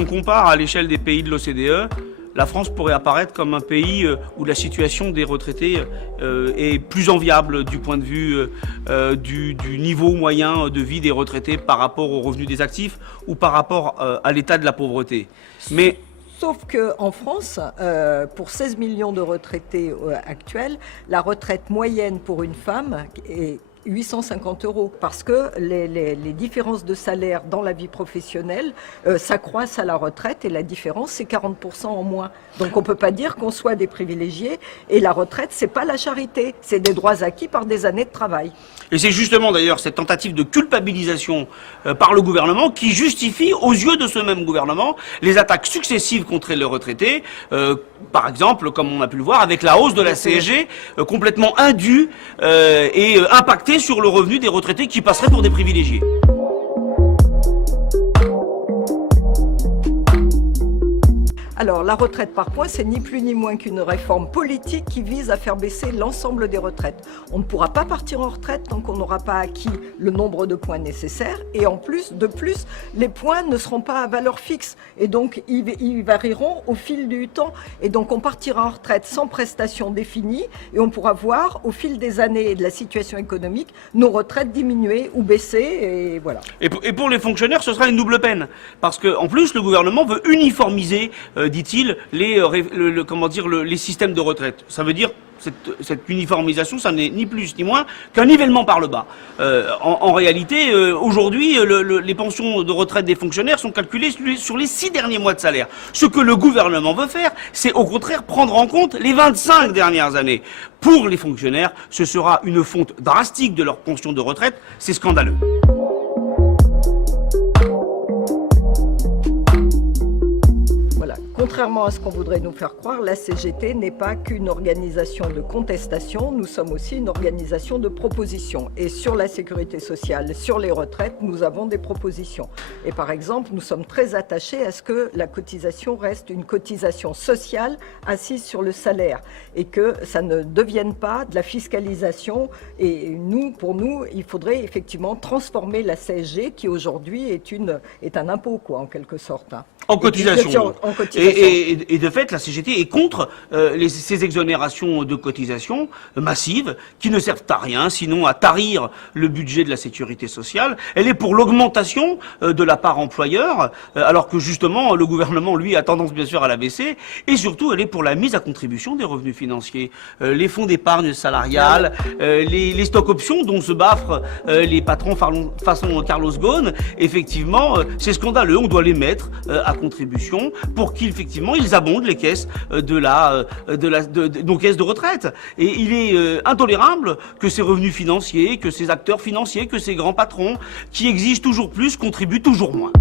l'on compare à l'échelle des pays de l'OCDE, la France pourrait apparaître comme un pays où la situation des retraités est plus enviable du point de vue du niveau moyen de vie des retraités par rapport aux revenus des actifs ou par rapport à l'état de la pauvreté. Mais sauf qu'en France, pour 16 millions de retraités actuels, la retraite moyenne pour une femme est 850 €, parce que les différences de salaire dans la vie professionnelle s'accroissent à la retraite, et la différence c'est 40% en moins. Donc on ne peut pas dire qu'on soit des privilégiés, et la retraite c'est pas la charité, c'est des droits acquis par des années de travail. Et c'est justement d'ailleurs cette tentative de culpabilisation par le gouvernement qui justifie aux yeux de ce même gouvernement les attaques successives contre les retraités, par exemple comme on a pu le voir avec la hausse de la CSG complètement indue et impactée sur le revenu des retraités qui passeraient pour des privilégiés. Alors, la retraite par points, c'est ni plus ni moins qu'une réforme politique qui vise à faire baisser l'ensemble des retraites. On ne pourra pas partir en retraite tant qu'on n'aura pas acquis le nombre de points nécessaires. Et en plus, les points ne seront pas à valeur fixe. Et donc, ils varieront au fil du temps. Et donc, on partira en retraite sans prestation définie. Et on pourra voir, au fil des années et de la situation économique, nos retraites diminuer ou baisser. Et voilà. Et pour les fonctionnaires, ce sera une double peine. Parce qu'en plus, le gouvernement veut uniformiser dit-il, les systèmes de retraite. Ça veut dire, cette uniformisation, ça n'est ni plus ni moins qu'un nivellement par le bas. En réalité, aujourd'hui, les pensions de retraite des fonctionnaires sont calculées sur les 6 derniers mois de salaire. Ce que le gouvernement veut faire, c'est au contraire prendre en compte les 25 dernières années. Pour les fonctionnaires, ce sera une fonte drastique de leur pension de retraite. C'est scandaleux. Contrairement à ce qu'on voudrait nous faire croire, la CGT n'est pas qu'une organisation de contestation, nous sommes aussi une organisation de proposition. Et sur la sécurité sociale, sur les retraites, nous avons des propositions. Et par exemple, nous sommes très attachés à ce que la cotisation reste une cotisation sociale assise sur le salaire et que ça ne devienne pas de la fiscalisation. Et pour nous, il faudrait effectivement transformer la CSG qui aujourd'hui est un impôt, quoi, en quelque sorte. Hein. En cotisation. En cotisation. Et de fait, la CGT est contre ces exonérations de cotisations massives qui ne servent à rien, sinon à tarir le budget de la sécurité sociale. Elle est pour l'augmentation de la part employeur, alors que justement, le gouvernement, lui, a tendance bien sûr à la baisser. Et surtout, elle est pour la mise à contribution des revenus financiers. Les fonds d'épargne salariale, les stocks options dont se baffrent les patrons façon Carlos Ghosn, effectivement, c'est scandaleux. On doit les mettre à contribution pour qu'effectivement ils abondent les caisses de nos caisses de retraite. Et il est intolérable que ces revenus financiers, que ces acteurs financiers, que ces grands patrons qui exigent toujours plus contribuent toujours moins.